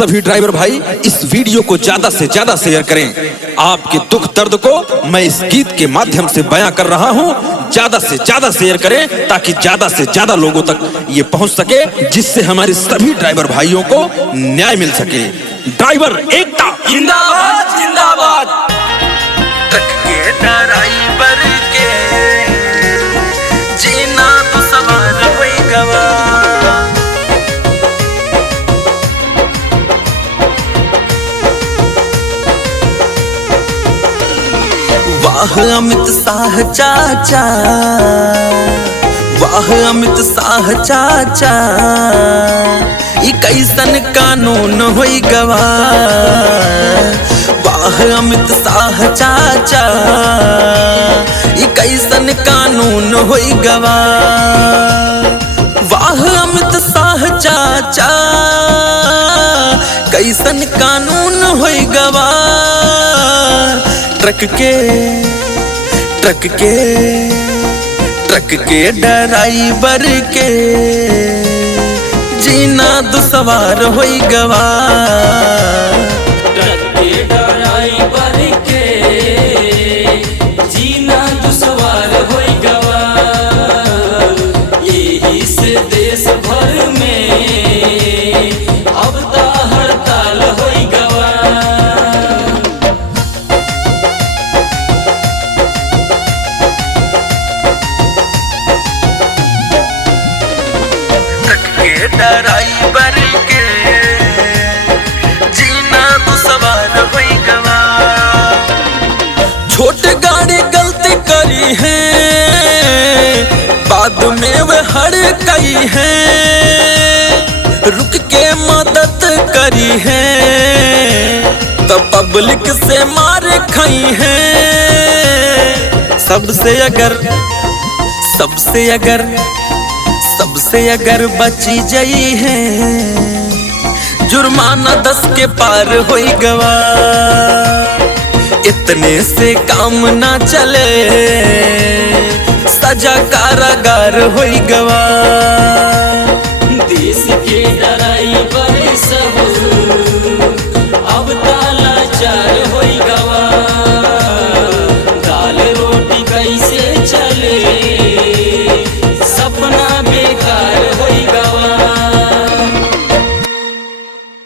सभी ड्राइवर भाई इस वीडियो को ज्यादा से ज्यादा शेयर करें। आपके दुख दर्द को मैं इस गीत के माध्यम से बयां कर रहा हूं। ज्यादा से ज्यादा शेयर करें ताकि ज्यादा से ज्यादा लोगों तक ये पहुंच सके, जिससे हमारे सभी ड्राइवर भाइयों को न्याय मिल सके। ड्राइवर एकता जिंदाबाद जिंदाबाद। ट्रक के ड्राइवर के जीना तो सवार होई गवा। वाह अमित शाह चाचा, वाह अमित शाह चाचा, ई कैसन कानून होई गवा। वाह अमित शाह चाचा, ई कैसन कानून होई गवा। वाह अमित शाह चाचा, कैसन कानून होई गवा। ट्रक के ड्राइवर के जीना दुसवार होई गवा। ट्रक के ड्राइवर के जीना दुसवार होई गवा। यही से देश भर में अब ता हड़ताल होई गवा। ड्राइवर के जीना तो सवार होई गवा। छोट गाड़ी गलती करी है, बाद में वह हड़कई है। रुक के मदद करी है तो पब्लिक से मार खाई है। सबसे अगर बची जाई है, जुर्माना 10 के पार होई गवा। इतने से काम ना चले, सजा कारागार होई गवा।